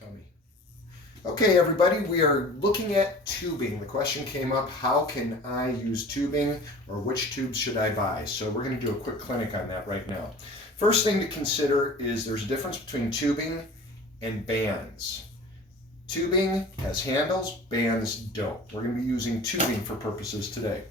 tummy. Okay, everybody, we are looking at tubing. The question came up, how can I use tubing, or which tubes should I buy? So we're going to do a quick clinic on that right now. First thing to consider is there's a difference between tubing and bands. Tubing has handles, bands don't. We're going to be using tubing for purposes today.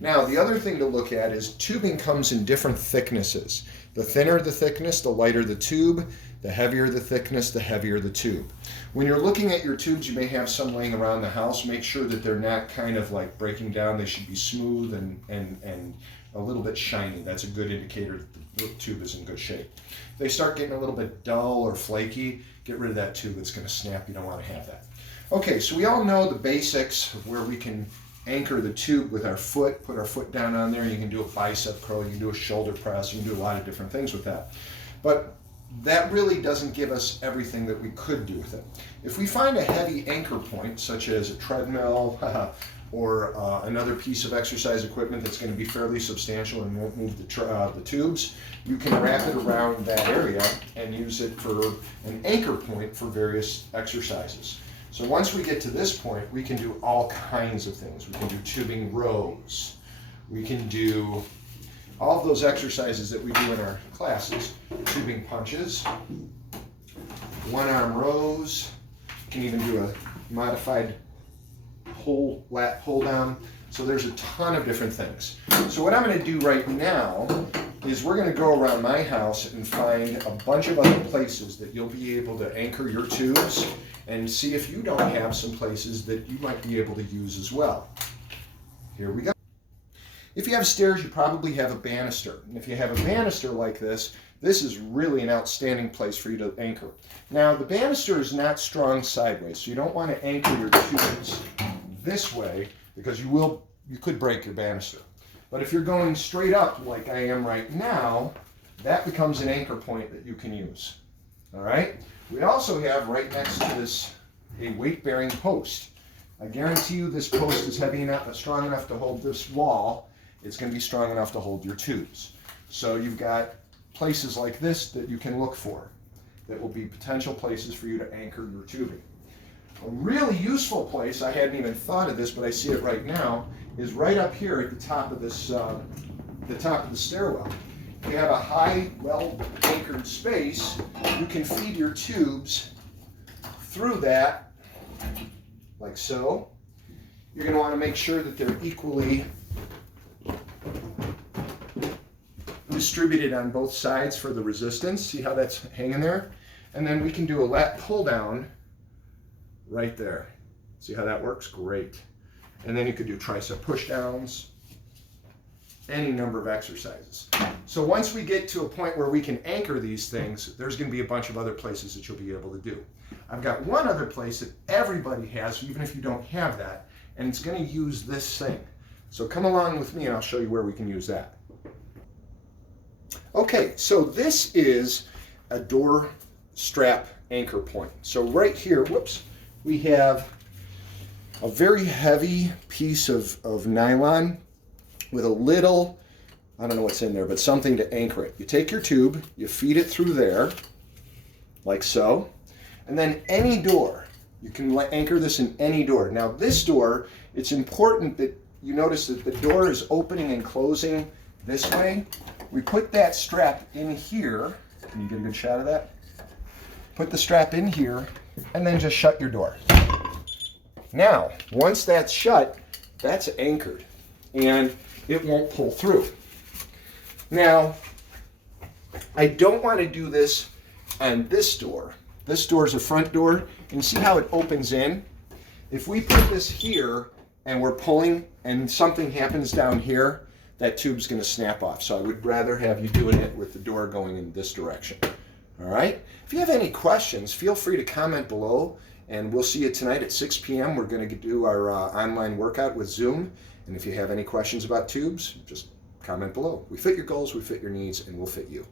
Now, the other thing to look at is tubing comes in different thicknesses. The thinner the thickness, the lighter the tube. The heavier the thickness, the heavier the tube. When you're looking at your tubes, you may have some laying around the house. Make sure that they're not kind of like breaking down. They should be smooth and a little bit shiny. That's a good indicator that the tube is in good shape. If they start getting a little bit dull or flaky, get rid of that tube. It's going to snap. You don't want to have that. Okay, so we all know the basics of where we can anchor the tube with our foot, put our foot down on there. You can do a bicep curl, you can do a shoulder press, you can do a lot of different things with that. But that really doesn't give us everything that we could do with it. If we find a heavy anchor point, such as a treadmill or another piece of exercise equipment that's going to be fairly substantial and won't move the tubes, you can wrap it around that area and use it for an anchor point for various exercises. So once we get to this point, we can do all kinds of things. We can do tubing rows. We can do all of those exercises that we do in our classes. Tubing punches, one-arm rows. You can even do a modified lat pull down. So there's a ton of different things. So what I'm going to do right now is we're going to go around my house and find a bunch of other places that you'll be able to anchor your tubes and see if you don't have some places that you might be able to use as well. Here we go. If you have stairs, you probably have a banister. And if you have a banister like this is really an outstanding place for you to anchor. Now, the banister is not strong sideways, so you don't want to anchor your tubes this way because you could break your banister. But if you're going straight up like I am right now, that becomes an anchor point that you can use. All right? We also have right next to this a weight-bearing post. I guarantee you this post is heavy enough, strong enough to hold this wall. It's going to be strong enough to hold your tubes. So you've got places like this that you can look for that will be potential places for you to anchor your tubing. A really useful place, I hadn't even thought of this, but I see it right now, is right up here at the top of this, the top of the stairwell. If you have a high, well-anchored space, you can feed your tubes through that, like so. You're going to want to make sure that they're equally distributed on both sides for the resistance. See how that's hanging there? And then we can do a lat pull down right there. See how that works? Great. And then you could do tricep push downs, any number of exercises. So once we get to a point where we can anchor these things, there's going to be a bunch of other places that you'll be able to do. I've got one other place that everybody has, even if you don't have that, and it's going to use this thing. So come along with me and I'll show you where we can use that. Okay, so this is a door strap anchor point. So right here, whoops, we have a very heavy piece of nylon with a little, I don't know what's in there, but something to anchor it. You take your tube, you feed it through there, like so, and then any door, you can anchor this in any door. Now this door, it's important that you notice that the door is opening and closing this way. We put that strap in here. Can you get a good shot of that? Put the strap in here and then just shut your door. Now, once that's shut, that's anchored and it won't pull through. Now, I don't want to do this on this door. This door is a front door, and see how it opens in? If we put this here and we're pulling and something happens down here, that tube's going to snap off. So I would rather have you doing it with the door going in this direction. All right? If you have any questions, feel free to comment below, and we'll see you tonight at 6 p.m. We're going to do our online workout with Zoom, and if you have any questions about tubes, just comment below. We fit your goals, we fit your needs, and we'll fit you.